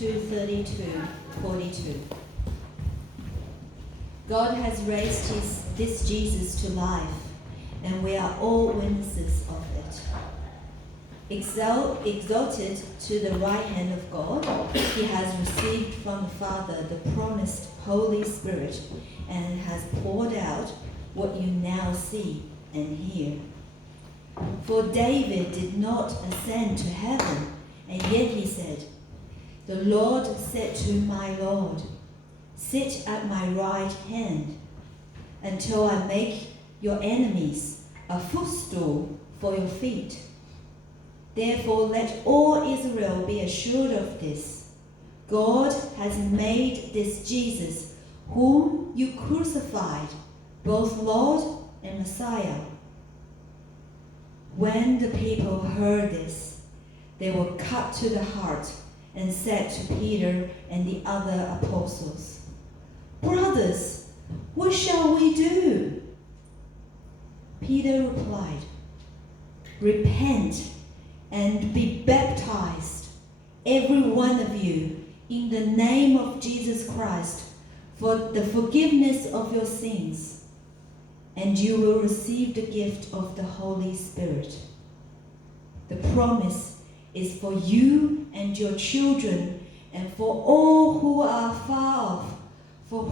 2:32-42. God has raised this Jesus to life, and we are all witnesses of it. Exalted to the right hand of God, he has received from the Father the promised Holy Spirit and has poured out what you now see and hear. For David did not ascend to heaven, and yet he said, "The Lord said to my Lord, sit at my right hand until I make your enemies a footstool for your feet." Therefore let all Israel be assured of this. God has made this Jesus, whom you crucified, both Lord and Messiah. When the people heard this, they were cut to the heart and said to Peter and the other apostles, "Brothers, what shall we do?" Peter replied, "Repent and be baptized, every one of you, in the name of Jesus Christ, for the forgiveness of your sins, and you will receive the gift of the Holy Spirit. The promise is for you and your children, and for all who are far off, for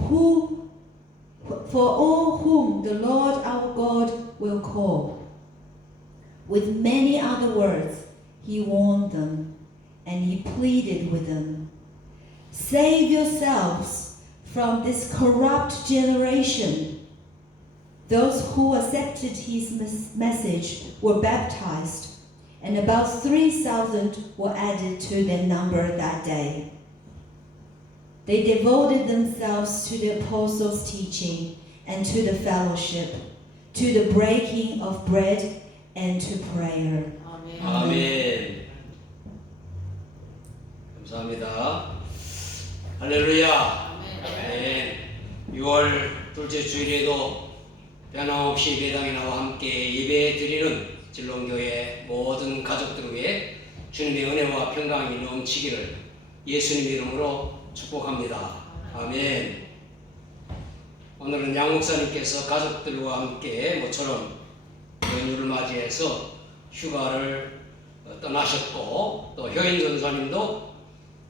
all whom the Lord our God will call." With many other words, he warned them, and he pleaded with them, "Save yourselves from this corrupt generation." Those who accepted his message were baptized, and about 3,000 were added to their number that day. They devoted themselves to the apostles' teaching and to the fellowship, to the breaking of bread and to prayer. 아멘. 아멘. 감사합니다. 할렐루야. 아멘. 6월 둘째 주일에도 변함없이 배당에 나와 함께 예배 드리는 진롱교회 모든 가족들에게 주님의 은혜와 평강이 넘치기를 예수님 이름으로 축복합니다. 아멘. 오늘은 양 목사님께서 가족들과 함께 모처럼 연휴를 맞이해서 휴가를 떠나셨고, 또 효인 전사님도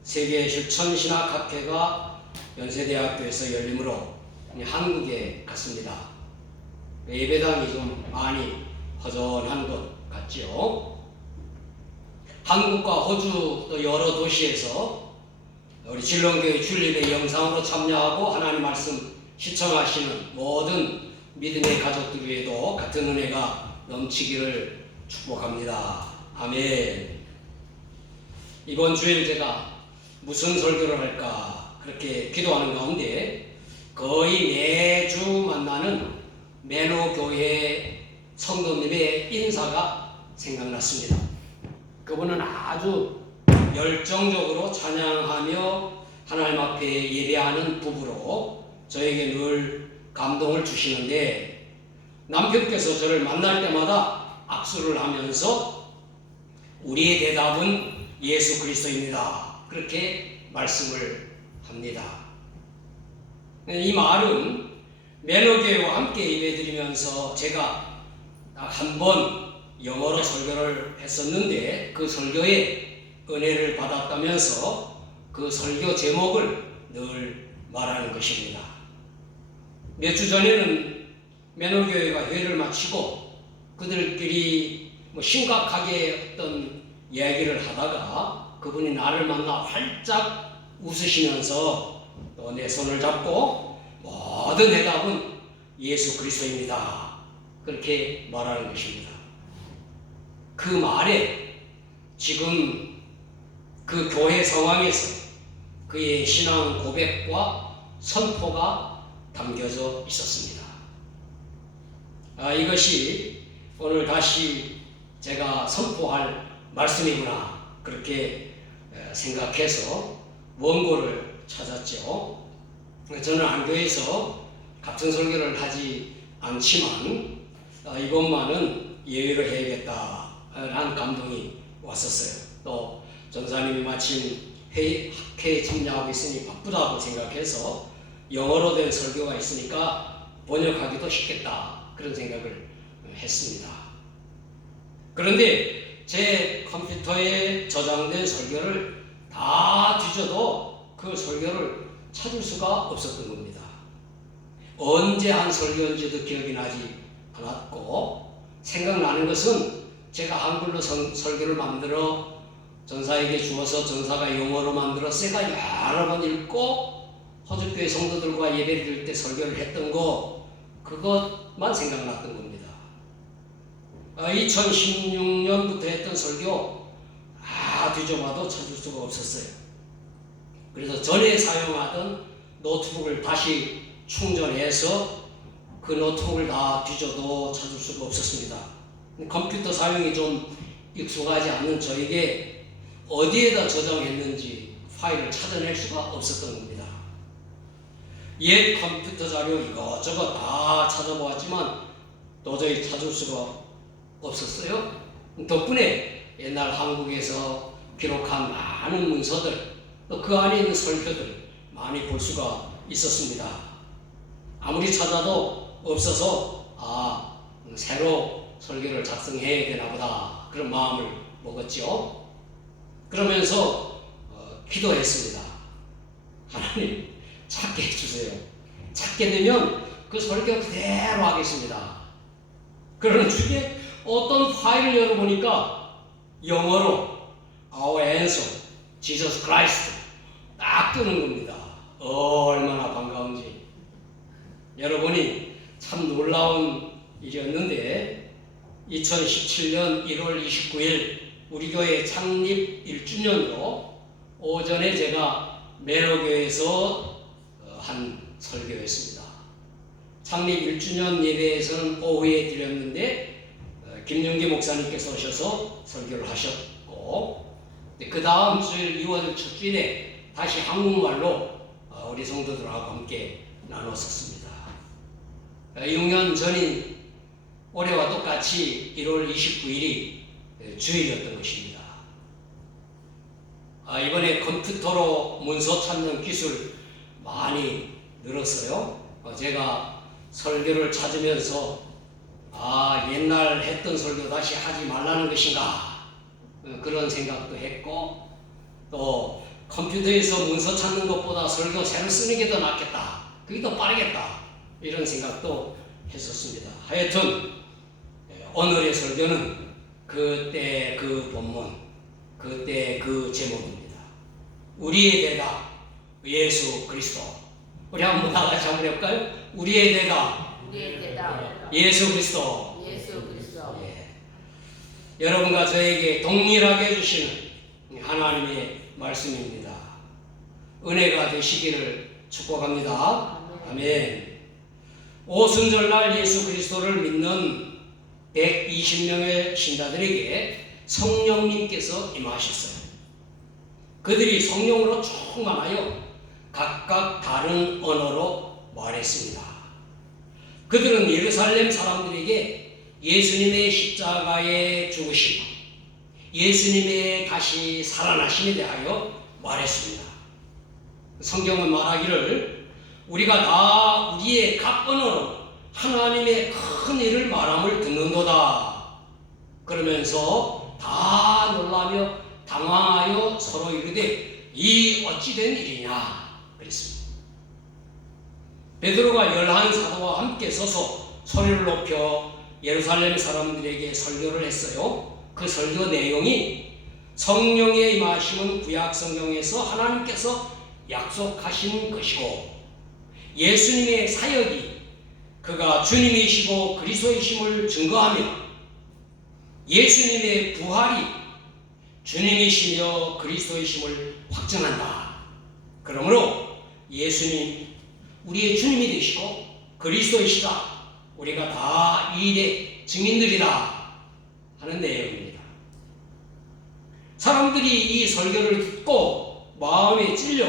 세계 실천신학학회가 연세대학교에서 열리므로 한국에 갔습니다. 예배당이 좀 많이 허전한 것 같지요. 한국과 호주 또 여러 도시에서 우리 진롱교회 출립의 영상으로 참여하고 하나님 말씀 시청하시는 모든 믿음의 가족들 위에도 같은 은혜가 넘치기를 축복합니다. 아멘. 이번 주일 제가 무슨 설교를 할까 그렇게 기도하는 가운데 거의 매주 만나는 매노교회 성도님의 인사가 생각났습니다. 그분은 아주 열정적으로 찬양하며 하나님 앞에 예배하는 부부로 저에게 늘 감동을 주시는데, 남편께서 저를 만날 때마다 악수를 하면서 우리의 대답은 예수 그리스도입니다, 그렇게 말씀을 합니다. 이 말은 매너교회와 함께 예배드리면서 제가 한 번 영어로 설교를 했었는데 그 설교에 은혜를 받았다면서 그 설교 제목을 늘 말하는 것입니다. 몇 주 전에는 매너교회가 회의를 마치고 그들끼리 심각하게 어떤 이야기를 하다가 그분이 나를 만나 활짝 웃으시면서 또 내 손을 잡고 모든 대답은 예수 그리스도입니다, 그렇게 말하는 것입니다. 그 말에 지금 그 교회 상황에서 그의 신앙 고백과 선포가 담겨져 있었습니다. 이것이 오늘 다시 제가 선포할 말씀이구나, 그렇게 생각해서 원고를 찾았죠. 저는 안교에서 같은 설교를 하지 않지만 이것만은 예외로 해야겠다라는 감동이 왔었어요. 또 전사님이 마침 학회에 참여하고 있으니 바쁘다고 생각해서 영어로 된 설교가 있으니까 번역하기도 쉽겠다, 그런 생각을 했습니다. 그런데 제 컴퓨터에 저장된 설교를 다 뒤져도 그 설교를 찾을 수가 없었던 겁니다. 언제 한 설교인지도 기억이 나지 않았고, 생각나는 것은 제가 한글로 설교를 만들어 전사에게 주어서 전사가 영어로 만들어 제가 여러 번 읽고 호주교회 성도들과 예배를 드릴 때 설교를 했던 거, 그것만 생각났던 겁니다. 2016년부터 했던 설교 다 뒤져봐도 찾을 수가 없었어요. 그래서 전에 사용하던 노트북을 다시 충전해서 그 노트북을 다 뒤져도 찾을 수가 없었습니다. 컴퓨터 사용이 좀 익숙하지 않는 저에게 어디에다 저장했는지 파일을 찾아낼 수가 없었던 겁니다. 옛 컴퓨터 자료 이것저것 다 찾아보았지만 도저히 찾을 수가 없었어요. 덕분에 옛날 한국에서 기록한 많은 문서들, 또 그 안에 있는 설교들 많이 볼 수가 있었습니다. 아무리 찾아도 없어서 새로 설교를 작성해야 되나 보다, 그런 마음을 먹었죠. 그러면서 기도했습니다. 하나님, 찾게 해주세요. 찾게 되면 그 설교 그대로 하겠습니다. 그러는 중에 어떤 파일을 열어보니까 영어로 Our answer, Jesus Christ 딱 뜨는 겁니다. 얼마나 반가운지. 여러분이 참 놀라운 일이었는데, 2017년 1월 29일 우리 교회 창립 1주년으로 오전에 제가 매너교회에서 한 설교였습니다. 창립 1주년 예배에서는 오후에 드렸는데 김영기 목사님께서 오셔서 설교를 하셨고, 그 다음 주일 2월 첫 주일에 다시 한국말로 우리 성도들하고 함께 나눴었습니다. 6년 전인 올해와 똑같이 1월 29일이 주일이었던 것입니다. 이번에 컴퓨터로 문서 찾는 기술 많이 늘었어요. 제가 설교를 찾으면서 옛날 했던 설교 다시 하지 말라는 것인가, 그런 생각도 했고, 또 컴퓨터에서 문서 찾는 것보다 설교 새로 쓰는 게 더 낫겠다, 그게 더 빠르겠다, 이런 생각도 했었습니다. 하여튼 오늘의 설교는 그때 그 본문, 그때 그 제목입니다. 우리의 대답, 예수 그리스도. 우리 한번 다 같이 한번 해볼까요? 우리의 대답, 예수 그리스도. 예. 여러분과 저에게 동일하게 해주시는 하나님의 말씀입니다. 은혜가 되시기를 축복합니다. 아멘. 오순절날 예수 그리스도를 믿는 120명의 신자들에게 성령님께서 임하셨어요. 그들이 성령으로 충만하여 각각 다른 언어로 말했습니다. 그들은 예루살렘 사람들에게 예수님의 십자가의 죽으심, 예수님의 다시 살아나심에 대하여 말했습니다. 성경은 말하기를 우리가 다 우리의 각 언어로 하나님의 큰 일을 말함을 듣는도다. 그러면서 다 놀라며 당황하여 서로 이르되 이 어찌된 일이냐 그랬습니다. 베드로가 11사도와 함께 서서 소리를 높여 예루살렘 사람들에게 설교를 했어요. 그 설교 내용이 성령의 임하심은 구약 성경에서 하나님께서 약속하신 것이고, 예수님의 사역이 그가 주님이시고 그리스도이심을 증거하며, 예수님의 부활이 주님이시며 그리스도이심을 확증한다. 그러므로 예수님 우리의 주님이 되시고 그리스도이시다, 우리가 다 이 일의 증인들이다 하는 내용입니다. 사람들이 이 설교를 듣고 마음에 찔려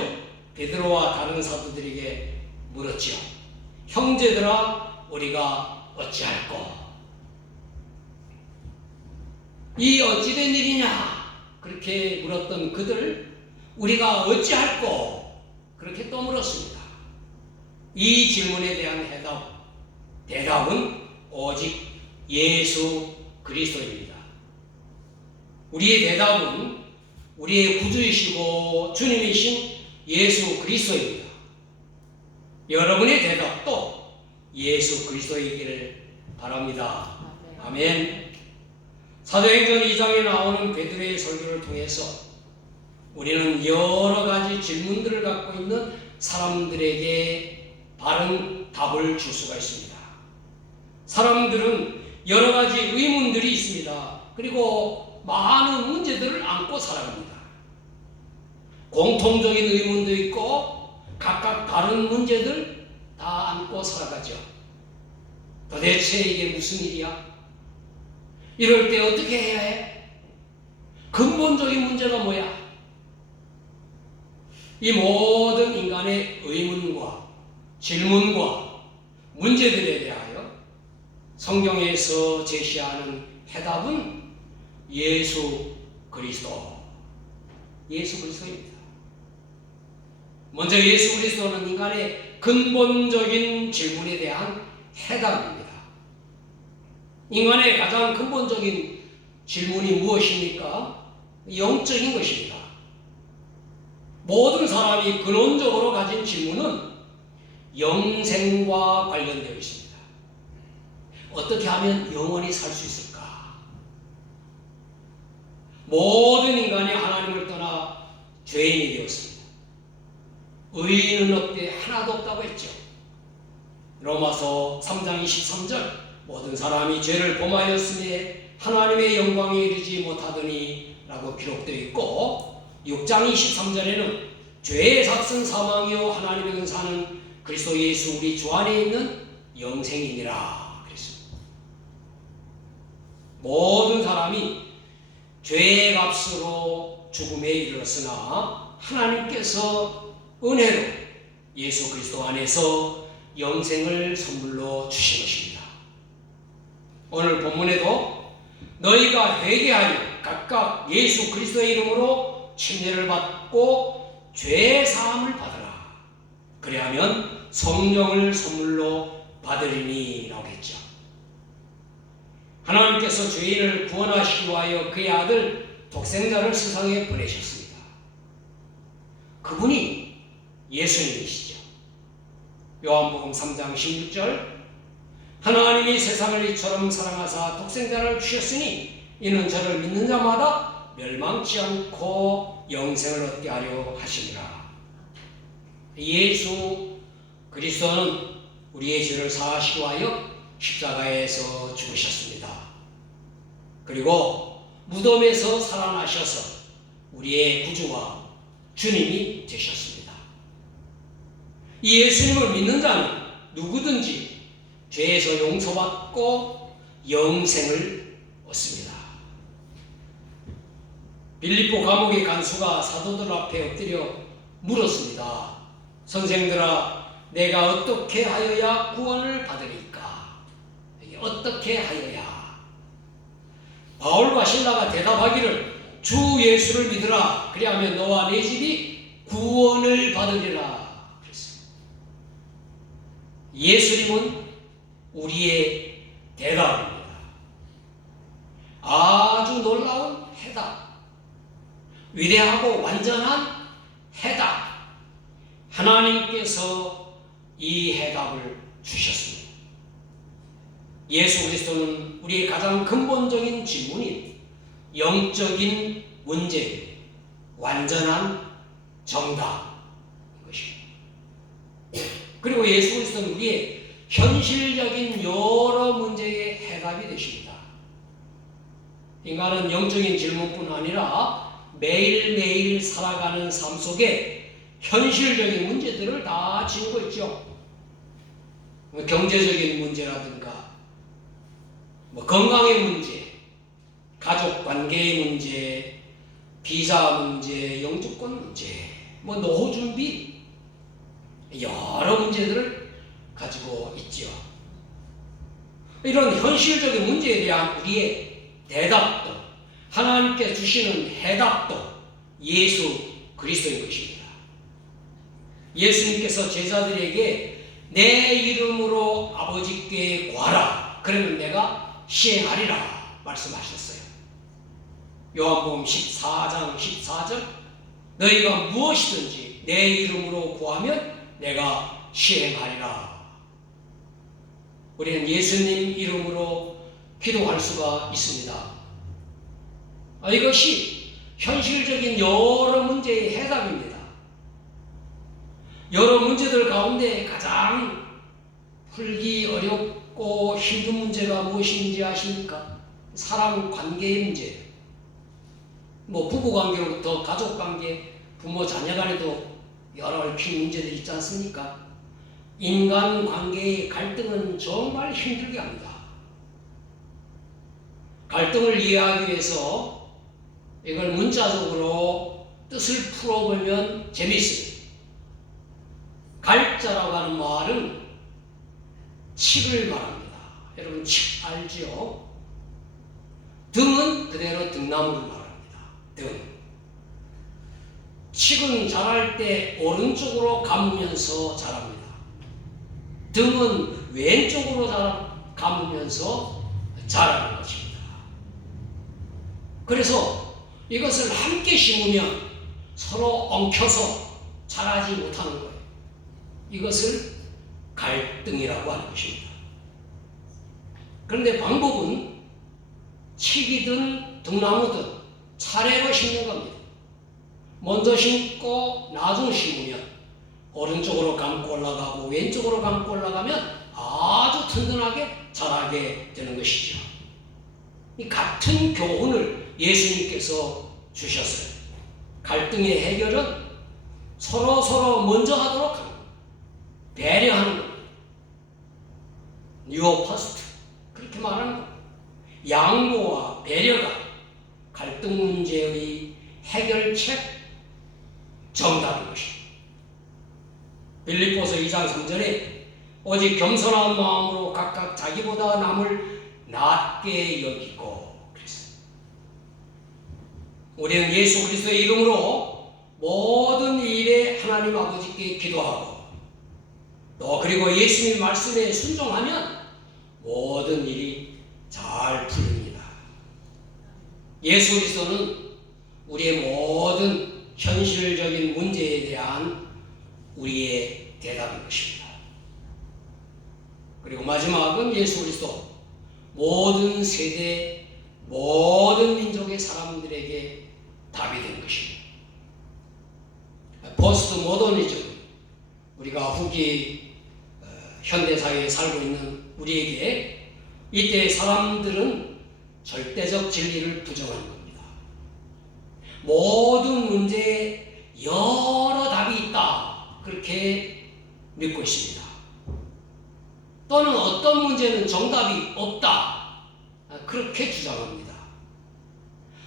베드로와 다른 사도들에게 물었지요. 형제들아, 우리가 어찌할꼬? 이 어찌된 일이냐? 그렇게 물었던 그들, 우리가 어찌할꼬? 그렇게 또 물었습니다. 이 질문에 대한 대답은 오직 예수 그리스도입니다. 우리의 대답은 우리의 구주이시고 주님이신 예수 그리스도입니다. 여러분의 대답도 예수 그리스도이기를 바랍니다. 아멘. 사도행전 2장에 나오는 베드로의 설교를 통해서 우리는 여러 가지 질문들을 갖고 있는 사람들에게 바른 답을 줄 수가 있습니다. 사람들은 여러 가지 의문들이 있습니다. 그리고 많은 문제들을 안고 살아갑니다. 공통적인 의문도 있고 각각 다른 문제들 다 안고 살아가죠. 도대체 이게 무슨 일이야? 이럴 때 어떻게 해야 해? 근본적인 문제가 뭐야? 이 모든 인간의 의문과 질문과 문제들에 대하여 성경에서 제시하는 해답은 예수 그리스도입니다. 먼저 예수 그리스도는 인간의 근본적인 질문에 대한 해답입니다. 인간의 가장 근본적인 질문이 무엇입니까? 영적인 것입니다. 모든 사람이 근원적으로 가진 질문은 영생과 관련되어 있습니다. 어떻게 하면 영원히 살 수 있을까? 모든 인간이 하나님을 떠나 죄인이 되었습니다. 의인은 없되 하나도 없다고 했죠. 로마서 3장 23절 모든 사람이 죄를 범하였으니 하나님의 영광에 이르지 못하더니 라고 기록되어 있고 6장 23절에는 죄의 삭은 사망이요 하나님의 은사는 그리스도 예수 우리 주 안에 있는 영생이니라 그랬습니다. 모든 사람이 죄의 값으로 죽음에 이르렀으나 하나님께서 은혜로 예수 그리스도 안에서 영생을 선물로 주신 것입니다. 오늘 본문에도 너희가 회개하여 각각 예수 그리스도의 이름으로 침례를 받고 죄 사함을 받으라. 그리하면 성령을 선물로 받으리니 라고 했죠. 하나님께서 죄인을 구원하시기 위하여 그의 아들 독생자를 세상에 보내셨습니다. 그분이 예수님이시죠. 요한복음 3장 16절 하나님이 세상을 이처럼 사랑하사 독생자를 주셨으니 이는 저를 믿는 자마다 멸망치 않고 영생을 얻게 하려 하시니라. 예수 그리스도는 우리의 죄를 사하시기 위하여 십자가에서 죽으셨습니다. 그리고 무덤에서 살아나셔서 우리의 구주와 주님이 되셨습니다. 이 예수님을 믿는 자는 누구든지 죄에서 용서받고 영생을 얻습니다. 빌립보 감옥의 간수가 사도들 앞에 엎드려 물었습니다. 선생들아, 내가 어떻게 하여야 구원을 받으리까? 어떻게 하여야? 바울과 신라가 대답하기를 주 예수를 믿으라. 그리하면 너와 네 집이 구원을 받으리라. 그랬습니다. 예수님은 우리의 대답입니다. 아주 놀라운 해답. 위대하고 완전한 해답. 하나님께서 이 해답을 주셨습니다. 예수 그리스도는 우리의 가장 근본적인 질문인 영적인 문제의 완전한 정답인 것입니다. 그리고 예수 그리스도는 우리의 현실적인 여러 문제의 해답이 되십니다. 인간은 영적인 질문뿐 아니라 매일매일 살아가는 삶 속에 현실적인 문제들을 다 지니고 있죠. 경제적인 문제라든가 건강의 문제, 가족 관계의 문제, 비자 문제, 영주권 문제, 노후 준비 여러 문제들을 가지고 있죠. 이런 현실적인 문제에 대한 우리의 대답도 하나님께 주시는 해답도 예수 그리스도인 것입니다. 예수님께서 제자들에게 내 이름으로 아버지께 구하라. 그러면 내가 시행하리라 말씀하셨어요. 요한복음 14장 14절 너희가 무엇이든지 내 이름으로 구하면 내가 시행하리라. 우리는 예수님 이름으로 기도할 수가 있습니다. 이것이 현실적인 여러 문제의 해답입니다. 여러 문제들 가운데 가장 풀기 어렵고 힘든 문제가 무엇인지 아십니까? 사람 관계의 문제예요. 부부 관계로부터 가족 관계, 부모 자녀 간에도 여러 얽힌 문제들이 있지 않습니까? 인간 관계의 갈등은 정말 힘들게 합니다. 갈등을 이해하기 위해서 이걸 문자적으로 뜻을 풀어보면 재미있어요. 갈자라고 하는 말은 칡을 말합니다. 여러분 칡 알지요? 등은 그대로 등나무를 말합니다. 등. 칡은 자랄 때 오른쪽으로 감으면서 자랍니다. 등은 왼쪽으로 감으면서 자라는 것입니다. 그래서 이것을 함께 심으면 서로 엉켜서 자라지 못하는 거예요. 이것을 갈등이라고 하는 것입니다. 그런데 방법은 칡이든 등나무든 차례로 심는 겁니다. 먼저 심고 나중 심으면 오른쪽으로 감고 올라가고 왼쪽으로 감고 올라가면 아주 튼튼하게 자라게 되는 것이죠. 이 같은 교훈을 예수님께서 주셨어요. 갈등의 해결은 서로 먼저 하도록 합니다. 배려하는 겁니다. You first. 그렇게 말하는 겁니다. 양보와 배려가 갈등 문제의 해결책 정답인 것입니다. 빌립보서 2장 3절에 오직 겸손한 마음으로 각각 자기보다 남을 낮게 여기고 그랬어요. 우리는 예수 그리스도의 이름으로 모든 일에 하나님 아버지께 기도하고 또 그리고 예수님 말씀에 순종하면 모든 일이 잘 풀립니다. 예수 그리스도는 우리의 모든 현실적인 문제에 대한 우리의 대답인 것입니다. 그리고 마지막은 예수 그리스도 모든 세대, 모든 민족의 사람들에게 답이 된 것입니다. 포스트 모더니즘, 우리가 후기 현대사회에 살고 있는 우리에게 이때 사람들은 절대적 진리를 부정하는 겁니다. 모든 문제에 여러 답이 있다. 그렇게 믿고 있습니다. 또는 어떤 문제는 정답이 없다. 그렇게 주장합니다.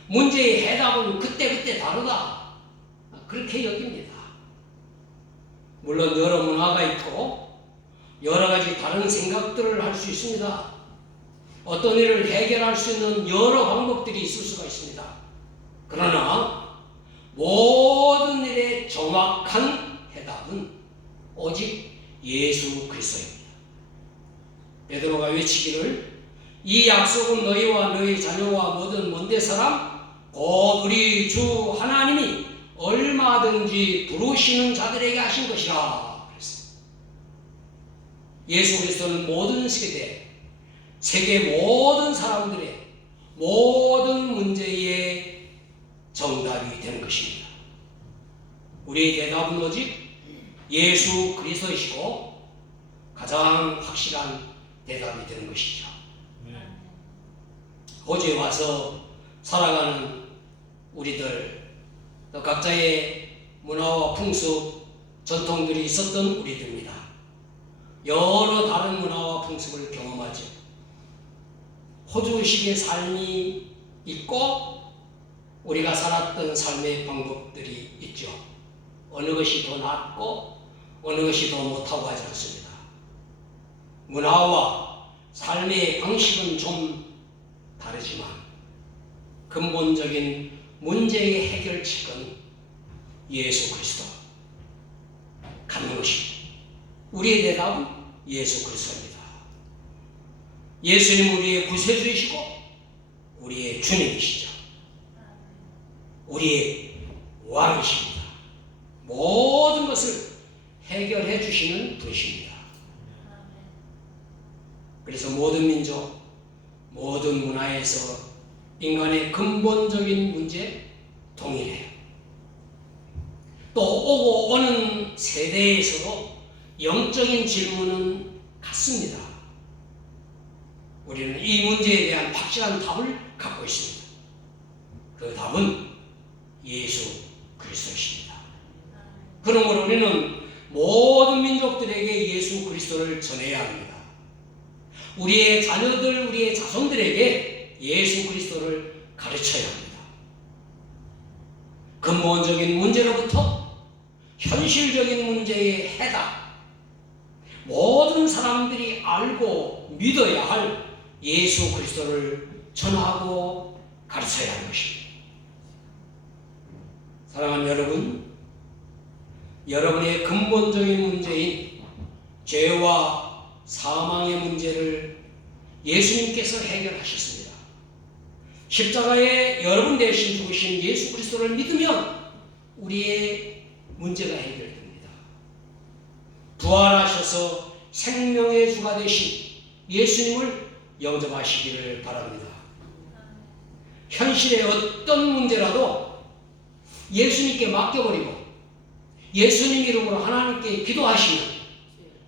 문제의 해답은 그때그때 다르다. 그렇게 여깁니다. 물론 여러 문화가 있고 여러 가지 다른 생각들을 할 수 있습니다. 어떤 일을 해결할 수 있는 여러 방법들이 있을 수가 있습니다. 그러나 모든 일의 정확한 해답은 오직 예수 그리스도입니다. 베드로가 외치기를 이 약속은 너희와 너희 자녀와 모든 먼데 사람 곧 우리 주 하나님이 얼마든지 부르시는 자들에게 하신 것이라 그랬습니다. 예수 그리스도는 모든 세계 모든 사람들의 모든 문제의 정답이 되는 것입니다. 우리의 대답은 오직 예수 그리스도이시고 가장 확실한 대답이 되는 것이죠. 호주에 와서 살아가는 우리들, 또 각자의 문화와 풍습, 전통들이 있었던 우리들입니다. 여러 다른 문화와 풍습을 경험하죠. 호주식의 삶이 있고 우리가 살았던 삶의 방법들이 있죠. 어느 것이 더 낫고 어느 것이 더 못하고 하지 않습니다. 문화와 삶의 방식은 좀 다르지만 근본적인 문제의 해결책은 예수 그리스도 갖는 것입니다. 우리의 대답은 예수 그리스도입니다. 예수님 우리의 구세주이시고 우리의 주님이시죠. 우리의 왕이십니다. 모든 것을 해결해 주시는 분이십니다. 그래서 모든 민족, 모든 문화에서 인간의 근본적인 문제 동일해요. 또 오고 오는 세대에서도 영적인 질문은 같습니다. 우리는 이 문제에 대한 확실한 답을 갖고 있습니다. 그 답은 예수 그리스도이십니다. 그러므로 우리는 모든 민족들에게 예수 그리스도를 전해야 합니다. 우리의 자녀들, 우리의 자손들에게 예수 그리스도를 가르쳐야 합니다. 근본적인 문제로부터 현실적인 문제의 해답, 모든 사람들이 알고 믿어야 할 예수 그리스도를 전하고 가르쳐야 하는 것입니다. 사랑하는 여러분, 여러분의 근본적인 문제인 죄와 사망의 문제를 예수님께서 해결하셨습니다. 십자가에 여러분 대신 죽으신 예수 그리스도를 믿으면 우리의 문제가 해결됩니다. 부활하셔서 생명의 주가 되신 예수님을 영접하시기를 바랍니다. 현실의 어떤 문제라도 예수님께 맡겨버리고 예수님 이름으로 하나님께 기도하시면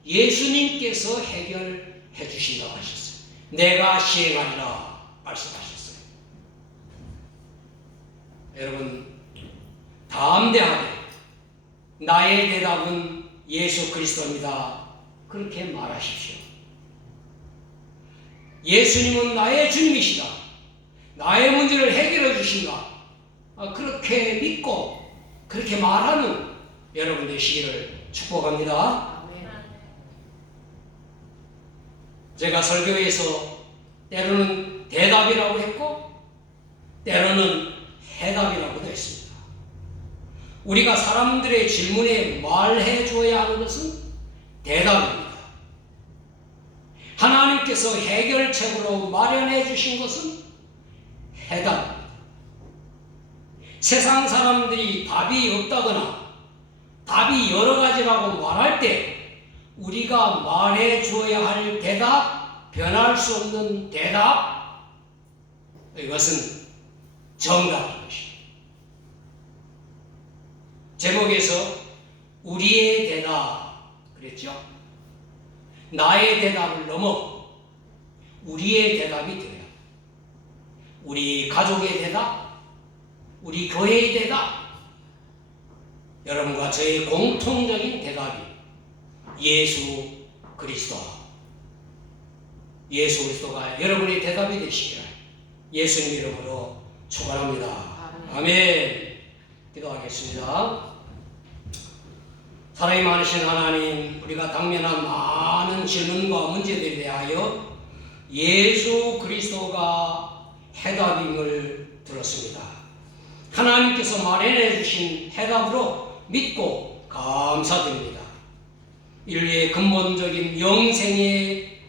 예수님께서 해결해 주신다고 하셨어요. 내가 시행하리라 말씀하셨어요. 여러분, 담대하게 나의 대답은 예수 그리스도입니다. 그렇게 말하십시오. 예수님은 나의 주님이시다. 나의 문제를 해결해 주신다. 그렇게 믿고 그렇게 말하는 여러분 되시기를 축복합니다. 제가 설교에서 때로는 대답이라고 했고 때로는 해답이라고도 했습니다. 우리가 사람들의 질문에 말해줘야 하는 것은 대답입니다. 하나님께서 해결책으로 마련해 주신 것은 해답입니다. 세상 사람들이 답이 없다거나 답이 여러 가지라고 말할 때 우리가 말해 주어야 할 대답, 변할 수 없는 대답, 이것은 정답인 것입니다. 제목에서 우리의 대답 그랬죠? 나의 대답을 넘어 우리의 대답이 돼요. 우리 가족의 대답, 우리 교회의 대답, 여러분과 저의 공통적인 대답이 예수 그리스도. 예수 그리스도가 여러분의 대답이 되시기를 예수님 이름으로 축원합니다. 아멘. 기도하겠습니다. 사랑이 많으신 하나님, 우리가 당면한 많은 질문과 문제들에 대하여 예수 그리스도가 해답임을 들었습니다. 하나님께서 마련해 주신 해답으로 믿고 감사드립니다. 인류의 근본적인 영생의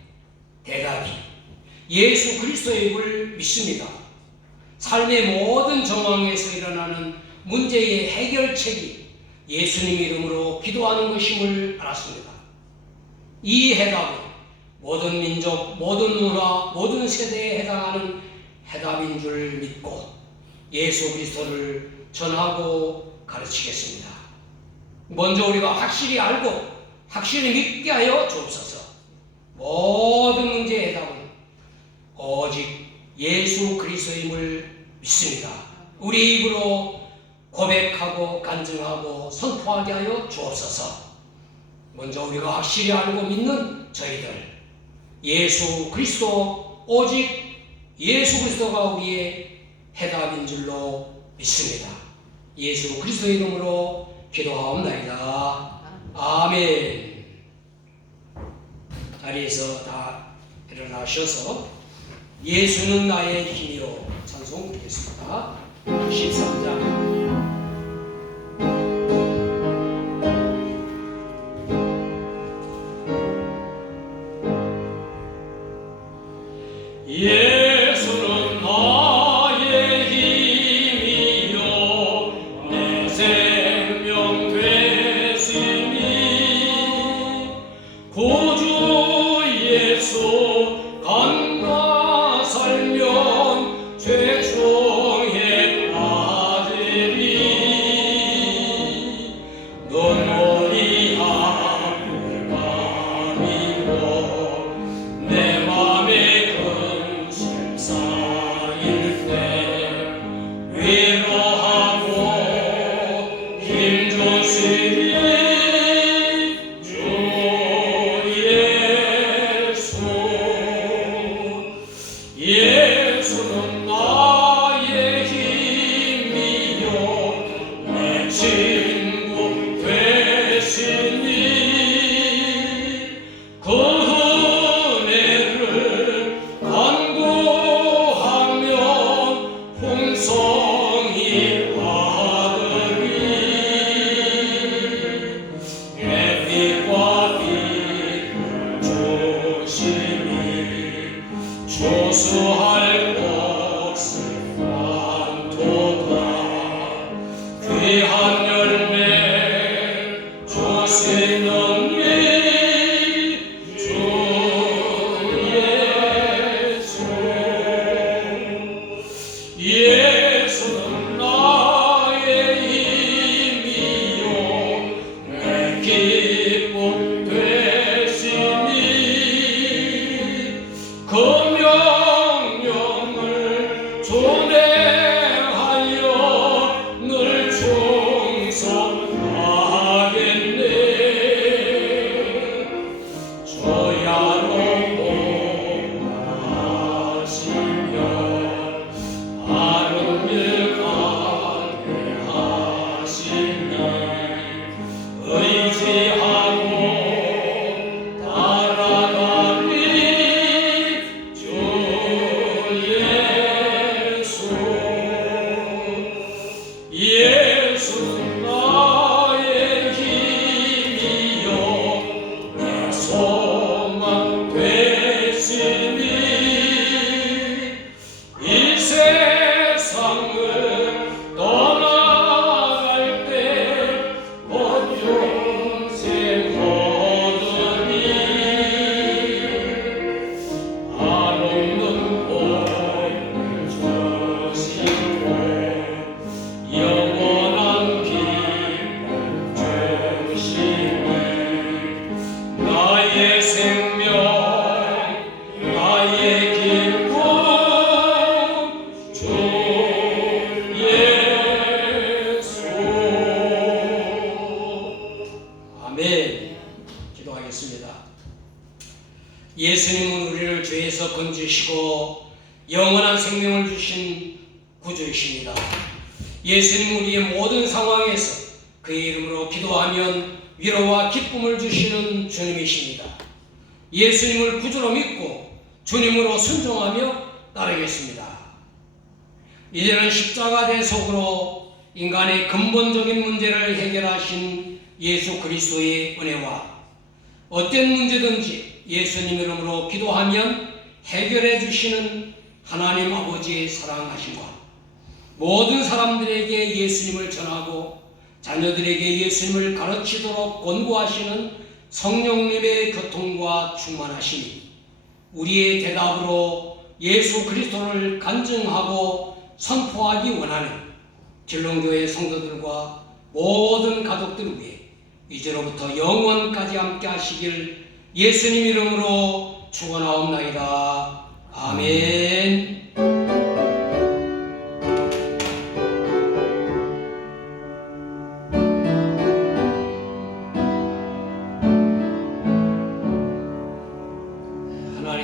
대답이 예수 그리스도임을 믿습니다. 삶의 모든 정황에서 일어나는 문제의 해결책이 예수님 이름으로 기도하는 것임을 알았습니다. 이 해답은 모든 민족, 모든 문화, 모든 세대에 해당하는 해답인 줄 믿고 예수 그리스도를 전하고 가르치겠습니다. 먼저 우리가 확실히 알고 확실히 믿게 하여 주옵소서. 모든 문제의 해답은 오직 예수 그리스도임을 믿습니다. 우리 입으로 고백하고 간증하고 선포하게 하여 주옵소서. 먼저 우리가 확실히 알고 믿는 저희들, 예수 그리스도, 오직 예수 그리스도가 우리의 해답인 줄로 믿습니다. 예수 그리스도 이름으로 기도하옵나이다. 아멘. 자리에서 다 일어나셔서 예수는 나의 힘이요 찬송 드리겠습니다. 13장 예수는 나의 힘이요 내 친구 되시니 그 은혜를 간구하면 풍성히 받으리 햇빛과 빛을 주시니 조수할 것을 많도다 귀한 열매 주시는 주 예수 예수는 나의 힘이요 내 기쁨 되시니 그 명령을 준행하여 늘 충성하겠네 저야로 하시며 바른 길 가게 하시니 의지하고 따라가리 주 예수는 나의 힘이요 내 소망 되시니 이 세상을 떠나갈 때 곧 영생 얻으니 한없는 복을 주시고 영원한 기쁨 주시니 나의 생명 나의 기쁨 주 예수 아멘. 기도하겠습니다. 예수님은 우리를 죄에서 건지시고 영원한 생명을 주신 구주이십니다. 예수님 우리의 모든 상황에서 그의 이름으로 기도하면 위로와 기쁨을 주시는 주님이십니다. 예수님을 구주로 믿고 주님으로 순종하며 따르겠습니다. 이제는 십자가 대속으로 인간의 근본적인 문제를 해결하신 예수 그리스도의 은혜와 어떤 문제든지 예수님 이름으로 기도하면 해결해 주시는 하나님 아버지의 사랑하심과 모든 사람들에게 예수님을 전하고 자녀들에게 예수님을 가르치도록 권고하시는 성령님의 교통과 충만하심이 우리의 대답으로 예수 그리스도를 간증하고 선포하기 원하는 길롱교회 성도들과 모든 가족들 위해 이제로부터 영원까지 함께 하시길 예수님 이름으로 축원하옵나이다. 아멘.